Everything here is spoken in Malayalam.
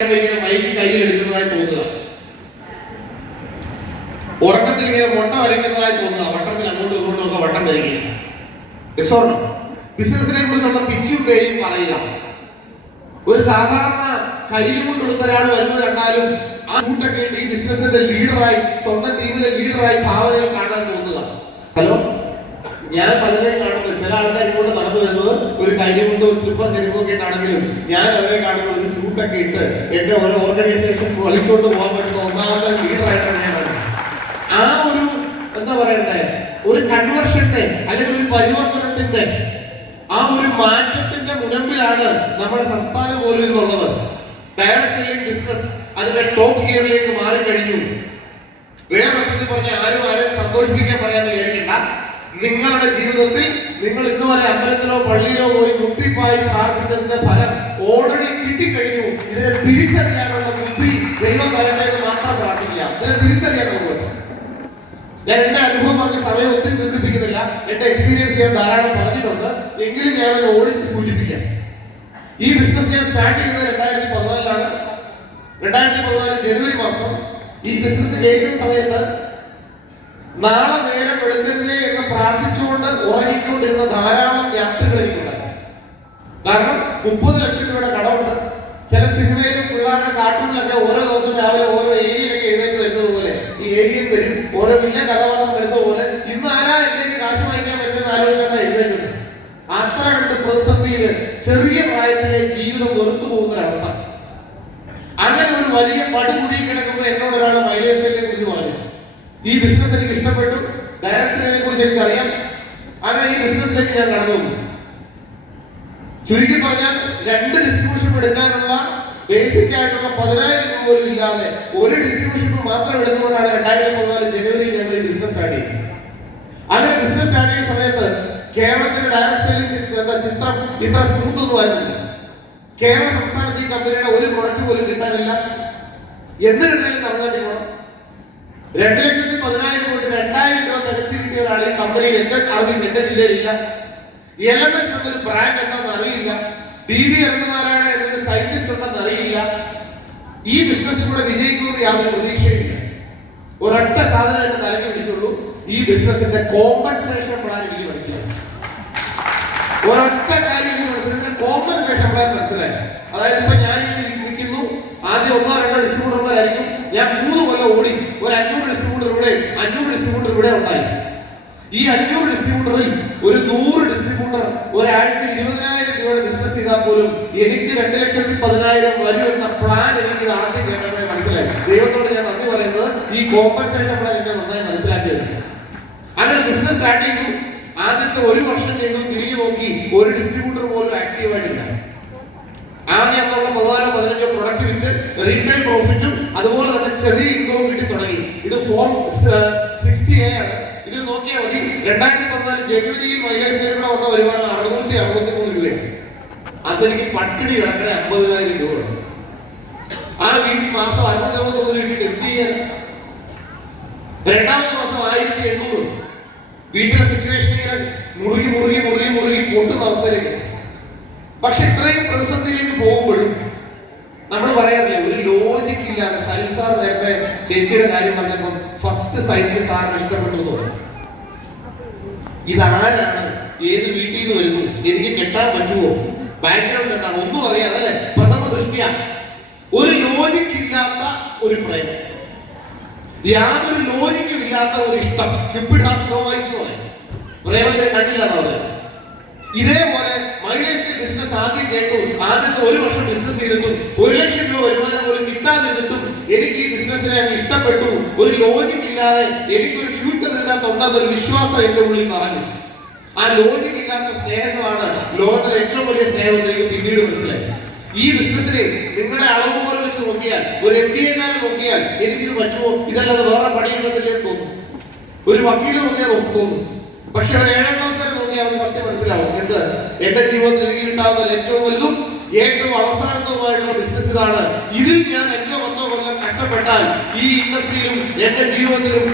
മൈക്ക് കയ്യിൽ എടുക്കുന്നതായി തോന്നുക, ഉറക്കത്തിൽ ഇങ്ങനെ മുട്ട വരയ്ക്കുന്നതായി തോന്നുക, വട്ടത്തിൽ അങ്ങോട്ടും ഇങ്ങോട്ടും ഒക്കെ വട്ടം വരികയാണ്. ബിസിനസിനെ കുറിച്ചുള്ള പിച്ചും പേരും പറയുക. ഒരു സാധാരണ കഴിവ് കൊണ്ടെടുത്ത ഒരാൾ വരുന്നത് കണ്ടാലും ആ കൂട്ടൊക്കെ ഈ ബിസിനസിന്റെ ലീഡറായി, സ്വന്തം ടീമിലെ ലീഡറായി ഭാവനയിൽ കാണാൻ തോന്നുക. ഹലോ, ഞാൻ പലരെയും കാണുന്നത്, ചില ആൾക്കാർ ഇങ്ങോട്ട് നടന്നു വരുന്നത് ഒരു കൈ കൊണ്ട് ഒരു സ്ലിപ്പർ ചെരുപ്പൊക്കെ ഇട്ടാണെങ്കിലും ഞാൻ അവരെ കാണുന്നത് ഒരു സൂട്ടൊക്കെ ഇട്ട് എന്റെ ഓരോ ഓർഗനൈസേഷൻ വലിച്ചോണ്ട് പോകാൻ പറ്റുന്ന ഒന്നാമത്തെ ലീഡറായിട്ടാണ് ഞാൻ കാണുന്നത്. ആ ഒരു എന്താ പറയണ്ടേ, ഒരു കൺവേർഷന്റെ അല്ലെങ്കിൽ ഒരു പരിവർത്തനത്തിന്റെ ആ ഒരു മാറ്റത്തിന്റെ മുനമ്പിലാണ് നമ്മുടെ സംസ്ഥാനം പോലും എന്നുള്ളത്. ഡയറക്ട് സെല്ലിംഗ് ബിസിനസ് അതിന്റെ ടോപ്പ് ഗിയറിലേക്ക് മാറിക്കഴിഞ്ഞു. വേറെ അർത്ഥത്തിൽ പറഞ്ഞ ആരും ആരെയും സന്തോഷിപ്പിക്കാൻ പറയാന്ന് വിചാരിക്കണ്ട. നിങ്ങളുടെ ജീവിതത്തിൽ നിങ്ങൾ ഇന്ന് വരെ അമ്പലത്തിലോ പള്ളിയിലോ പോയി മുട്ടിപ്പായി പ്രാർത്ഥിച്ചതിന്റെ ഫലം ഓൾറെഡി കിട്ടിക്കഴിഞ്ഞു. ഇതിനെ തിരിച്ചറിയാനുള്ള ബുദ്ധി ദൈവം തരട്ടെ എന്ന് മാത്രം പ്രാർത്ഥിക്കാം. ഇതിനെ തിരിച്ചറിയാൻ നമുക്ക്. ഞാൻ എന്റെ അനുഭവം പറഞ്ഞ സമയം ഒത്തിരി ദീർഘിപ്പിക്കുന്നില്ല. എന്റെ എക്സ്പീരിയൻസ് ഞാൻ ധാരാളം പറഞ്ഞിട്ടുണ്ട്. എങ്കിലും ഞാൻ അത് ഓടിച്ച് സൂചിപ്പിക്കാം. ഈ ബിസിനസ് ഞാൻ സ്റ്റാർട്ട് ചെയ്തത് 2014 2014 ജനുവരി മാസം. ഈ ബിസിനസ് കേൾക്കുന്ന സമയത്ത് നാളെ നേരം വെളുക്കരുതേ എന്ന് പ്രാർത്ഥിച്ചുകൊണ്ട് ഉറങ്ങിക്കൊണ്ടിരുന്ന ധാരാളം യാത്രകൾ എനിക്കുണ്ടായി. കാരണം 30 ലക്ഷം രൂപയുടെ കടമുണ്ട്. ചില സിനിമയിലും പിള്ളേരുടെ കാർട്ടൂണിലൊക്കെ ഓരോ ദിവസം രാവിലെ ഓരോ ഏരിയയിലൊക്കെ എഴുന്നേറ്റ് വരുന്നത് പോലെ ഈ ഏരിയയിൽ വരും, ഓരോ വലിയ കഥാപാത്രം വരുന്നത് പോലെ ഇന്ന് ആരാ എന്റെ കാശ് വാങ്ങിക്കാൻ വരുന്നതെന്ന് ആലോചിച്ചാണ് എഴുന്നേറ്റത്. അത്ര കണ്ട് പ്രതിസന്ധിയിൽ ചെറിയ പ്രായത്തിലെ ജീവിതം വെറുത്തു പോകുന്നൊരവസ്ഥ. അങ്ങനെ ഒരു വലിയ പടുകുഴി കിടക്കുമ്പോൾ എന്നോട് ഒരാൾ മൈലേജ് സെല്ലിനെ കുറിച്ച് പറഞ്ഞു. ഈ ബിസിനസ് എനിക്ക് ഇഷ്ടപ്പെട്ടു, ഡയറക്ട് സെല്ലിനെ കുറിച്ച് എനിക്കറിയാം. അങ്ങനെ ഈ ബിസിനസ്സിലേക്ക് ഞാൻ കടന്നു. ചുരുക്കി പറഞ്ഞാൽ 2 ഡിസ്ട്രിബ്യൂഷൻ എടുക്കാനുള്ള ബേസിക് ആയിട്ടുള്ള 10,000 രൂപ പോലും ഇല്ലാതെ ഒരു ഡിസ്ട്രിബ്യൂഷൻ മാത്രം എടുത്തുകൊണ്ടാണ് 2014 ജനുവരിയിൽ ഞങ്ങൾ ഈ ബിസിനസ് സ്റ്റാർട്ട് ചെയ്തത്. അങ്ങനെ ബിസിനസ് സ്റ്റാർട്ട് ചെയ്യുന്ന സമയത്ത് കേരളത്തിന്റെ ഡയറക്ട് സെല്ലിംഗ് ചിത്രം ഇത്ര സ്മൂത്ത് ഒന്നും ആയിരുന്നില്ല. കേരള സംസ്ഥാനത്ത് ഈ കമ്പനിയുടെ ഒരു പ്രൊഡക്റ്റ് പോലും കിട്ടാനില്ല. എന്ത് കിട്ടാനും തമിഴ്നാട്ടിൽ പോകണം. 2,10,000 തൊട്ട് 2,000 രൂപ തികച്ചു കിട്ടിയ ഒരാൾ ഈ കമ്പനിയിൽ എന്റെ അറിവിൽ എന്റെ ജില്ലയിലില്ല. എലമെന്റ്സ് എന്നൊരു ബ്രാൻഡ് എന്താണെന്ന് അറിയില്ല. DV അനന്തനാരായണ എന്നൊരു സയന്റിസ്റ്റ് ഉണ്ടെന്ന് അറിയില്ല. ഈ ബിസിനസ്സിലൂടെ വിജയിക്കുമെന്ന് യാതൊരു പ്രതീക്ഷയില്ല. ഒരൊറ്റ സാധനം എന്റെ തലയ്ക്ക് പിടിച്ചുള്ളൂ, ഈ ബിസിനസിന്റെ കോമ്പൻസേഷൻ പ്ലാൻ എനിക്ക് മനസ്സിലായി. ഒരൊറ്റ കാര്യം എനിക്ക് മനസ്സിലായി, കോമ്പൻസേഷൻ പ്ലാൻ മനസ്സിലായി. അതായത് ഇപ്പൊ ഞാനിങ്ങനെ നിൽക്കുന്നു, ആദ്യം 1-2 ഡിസ്ട്രിബ്യൂട്ടർമാരായിരിക്കും. ഞാൻ 3 കൊല്ലം ഓടി ഒരു 500 ഡിസ്ട്രിബ്യൂട്ടർ ഇവിടെ, 500 ഡിസ്ട്രിബ്യൂട്ടർ ഇവിടെ ഉണ്ടായി. ഈ 500 ഡിസ്ട്രിബ്യൂട്ടറിൽ ഒരു 100 ഡിസ്ട്രിബ്യൂട്ടർ ഒരാഴ്ച 20,000 രൂപയുടെ ബിസിനസ് ചെയ്താൽ പോലും എനിക്ക് 2,10,000 വരും എന്ന പ്ലാൻ എനിക്ക് ആദ്യം കേട്ടപ്പോഴേ മനസ്സിലായി. ദൈവത്തോട് ഞാൻ നന്ദി പറയുന്നത് ഈ കോമ്പൻസേഷൻ പ്ലാൻ എന്നെ നന്നായി മനസ്സിലാക്കിയത്. അങ്ങനെ ബിസിനസ് സ്റ്റാർട്ട് ചെയ്തു. ആദ്യത്തെ 1 വർഷം ചെയ്തു. തിരിഞ്ഞു നോക്കി ഒരു ഡിസ്ട്രിബ്യൂട്ടർ പോലും ആക്റ്റീവായിട്ടില്ല. ആദ്യം എന്നുള്ള 14-15 പ്രൊഡക്റ്റ് വിറ്റ് റീറ്റെയിൽ പ്രോഫിറ്റും അതുപോലെ തന്നെ ചെറിയ ഇൻകവും കിട്ടി തുടങ്ങി. ഇത് ഫോം 60A ആണ്. ഇതിൽ നോക്കിയാൽ മതി, 2014 ജനുവരിയിൽ മൈലേജ് സെല്ലിലൂടെ വന്ന വരുമാനം 663 രൂപയാണ്. അതെനിക്ക് പട്ടിണി കിടക്കണ 50,000 രൂപ. ആ വീട്ടിൽ മാസം 663 കിട്ടിയിട്ട് എന്ത് ചെയ്യാൻ? 2ാമത്തെ മാസം 1,800. വീട്ടിലെ സിറ്റുവേഷൻ ഇങ്ങനെ മുറുകി പൊട്ടുന്ന അവസ്ഥയിലേക്ക്. പക്ഷെ ഇത്രയും പ്രതിസന്ധിയിലേക്ക് പോകുമ്പോഴും നമ്മൾ പറയാറില്ലേ, ഒരു ലോജിക് ഇല്ലാതെ. സലിൽ സാർ നേരത്തെ ചേച്ചിയുടെ കാര്യം പറഞ്ഞപ്പോൾ ഫസ്റ്റ് സൈറ്റിൽ സാറിന് ഇഷ്ടപ്പെട്ടു എന്ന് പറഞ്ഞു. ഇതാരാണ്, ഏത് വീട്ടിൽ നിന്ന് വരുന്നു, എനിക്ക് കെട്ടാൻ പറ്റുമോ, ബാക്ക്ഗ്രൗണ്ട് എന്താണ്, ഒന്നും അറിയാതെ അല്ലെ. പ്രഥമ ദൃഷ്ടിയ ഒരു ലോജിക് ഇല്ലാത്ത ഒരു പ്രേമം, യാതൊരു ലോജിക്കും ഇല്ലാത്ത ഒരു ഇഷ്ടം. പ്രേമത്തിന് കണ്ടില്ലാന്ന് പറയുന്നത്. ഇതേപോലെ മൈലേജ് ബിസിനസ് ആദ്യം കേട്ടു. ആദ്യത്തെ 1 വർഷം ബിസിനസ് ചെയ്തിട്ടും 1 ലക്ഷം രൂപ വരുമാനം പോലും കിട്ടാതിരുന്നിട്ടും എനിക്ക് ഈ ബിസിനസ്സിനെ അങ്ങ് ഇഷ്ടപ്പെട്ടു. ഒരു ലോജിക് ഇല്ലാതെ എനിക്കൊരു ഫ്യൂച്ചർ ഇതിനകത്ത് ഉണ്ടെന്നൊരു വിശ്വാസം എന്റെ ഉള്ളിൽ പറഞ്ഞു. ആ ലോജിക് ഇല്ലാത്ത സ്നേഹങ്ങളാണ് ലോകത്തിലെ ഏറ്റവും വലിയ സ്നേഹം എന്ന് എനിക്ക് പിന്നീട് മനസ്സിലായി. ഈ ബിസിനസ്സിനെ നിങ്ങളുടെ അളവ് പോലെ വെച്ച് നോക്കിയാൽ, ഒരു MBA നോക്കിയാൽ എനിക്കിത് പറ്റുമോ, ഇതല്ലാതെ വേറെ പണിയുള്ളതില്ലെന്ന് തോന്നും. ഒരു വക്കീല് നോക്കിയാൽ തോന്നും. പക്ഷെ ഒരു 7ാം ക്ലാസ്സുകാരെ നോക്കിയാൽ അവന് സത്യം മനസ്സിലാവും. എന്ത്, എന്റെ ജീവിതത്തിൽ എനിക്ക് കിട്ടാവുന്ന ഏറ്റവും വലുതും ഏറ്റവും അവസാനവുമായിട്ടുള്ള ബിസിനസ് ഇതാണ്. ഇതിൽ ഞാൻ 5-10 കൊല്ലം കഷ്ടപ്പെട്ടാൽ ഈ ഇൻഡസ്ട്രിയിലും എന്റെ ജീവിതത്തിലും